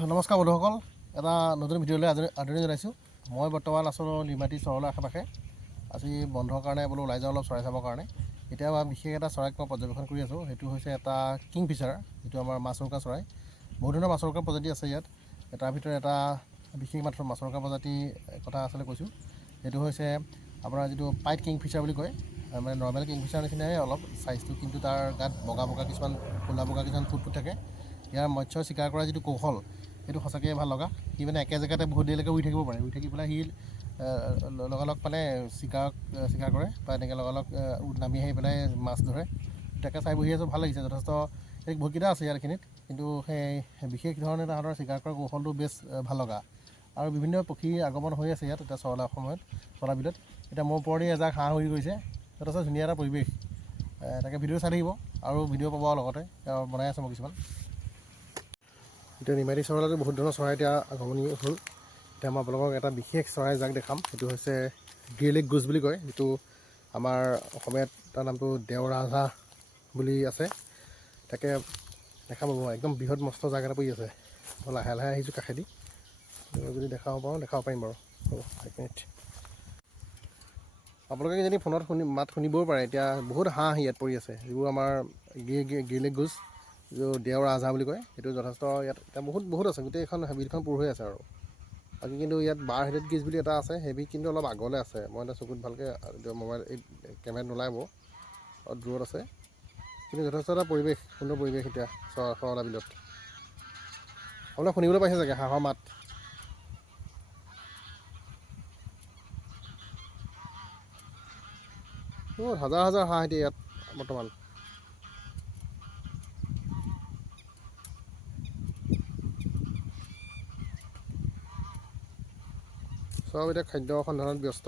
নমস্কাৰ বন্ধুসকল, এটা নতুন ভিডিঅ'লৈ আদৰণি জনাইছোঁ। মই বৰ্তমান আছোঁ নিমাতী চহৰৰ আশে-পাশে। আজি বন্ধৰ কাৰণে বোলো ওলাই যাওঁ অলপ চৰাই চাবৰ কাৰণে। এতিয়া বিশেষ এটা চৰাইক মই পৰ্যবেক্ষণ কৰি আছোঁ। সেইটো হৈছে এটা কিংফিচাৰ, যিটো আমাৰ মাছৰোকা চৰাই। বহু ধৰণৰ মাছৰোকা প্ৰজাতি আছে ইয়াত। তাৰ ভিতৰত এটা বিশেষ মাত্ৰ মাছৰোকা প্ৰজাতি কথা আচলতে কৈছোঁ। সেইটো হৈছে আপোনাৰ যিটো পাইট কিংফিচাৰ বুলি কয়। মানে নৰ্মেল কিংফিচাৰ নিচিনাই অলপ চাইজটো, কিন্তু তাৰ গাত বগা বগা কিছুমান ক'লা বগা কিছুমান ফুট থাকে। ইয়াৰ মৎস্য চিকাৰ কৰা যিটো কৌশল, সেইটো সঁচাকৈ ভাল লগা। সি মানে একে জেগাতে বহুত দেৰিলৈকে উৰি থাকিব পাৰে। উৰি থাকি পেলাই সি লগালগ মানে চিকাৰ কৰে, বা এনেকৈ লগালগ নামি আহি পেলাই মাছ ধৰে। তাকে চাই বহি আছোঁ, ভাল লাগিছে যথেষ্ট। এই বহুতকেইটা আছে ইয়াৰ এইখিনিত, কিন্তু সেই বিশেষ ধৰণে তাহাঁতৰ চিকাৰ কৰা কৌশলটো বেছ ভাল লগা। আৰু বিভিন্ন পক্ষী আগমন হৈ আছে ইয়াত এতিয়া চৰাইৰ সময়ত চৰাইৰ বিলত। এতিয়া মোৰ ওপৰতে এজাক হাঁহ উৰি গৈছে। যথেষ্ট ধুনীয়া এটা পৰিৱেশ। তাকে ভিডিঅ' চাই থাকিব, আৰু ভিডিঅ' পাব লগতে বনাই আছোঁ মই কিছুমান। এতিয়া নিমাতী চহৰলৈ বহুত ধৰণৰ চৰাই এতিয়া আগমনি হ'ল। এতিয়া মই আপোনালোকক এটা বিশেষ চৰাই যাক দেখাম। সেইটো হৈছে গ্ৰেলেগ গোজ বুলি কয়, যিটো আমাৰ অসমীয়াত তাৰ নামটো দেওৰাজহাঁহ বুলি আছে। তাকে দেখাব মই একদম বৃহৎ মস্ত জাক এটা পৰি আছে। মই লাহে লাহে আহিছোঁ কাষেদি, যদি দেখাব পাৰিম বাৰু। এক মিনিট। আপোনালোকে যদি ফোনত মাত শুনিবও পাৰে। এতিয়া বহুত হাঁহ ইয়াত পৰি আছে, যিবোৰ আমাৰ গ্ৰেলেগ গোজ, যিটো দেওৰাজহাঁহ বুলি কয়। সেইটো যথেষ্ট ইয়াত এতিয়া বহুত আছে। গোটেইখন বিলখন পূৰ হৈ আছে আৰু। বাকী কিন্তু ইয়াত বাৰ হেডেড গিজ বুলি এটা আছে, সেইবিধ কিন্তু অলপ আগলৈ আছে। মই এতিয়া চকুত ভালকৈ মোবাইল এই কেমেৰাত নোলাব, অলপ দূৰত আছে। কিন্তু যথেষ্ট এটা পৰিৱেশ, সুন্দৰ পৰিৱেশ এতিয়া চহৰা বিলত। আপোনালোকে শুনিবলৈ পাইছে চাগে হাঁহৰ মাত। হাজাৰ হাজাৰ হাঁহ এতিয়া ইয়াত বৰ্তমান। চব এতিয়া খাদ্য সন্ধানত ব্যস্ত।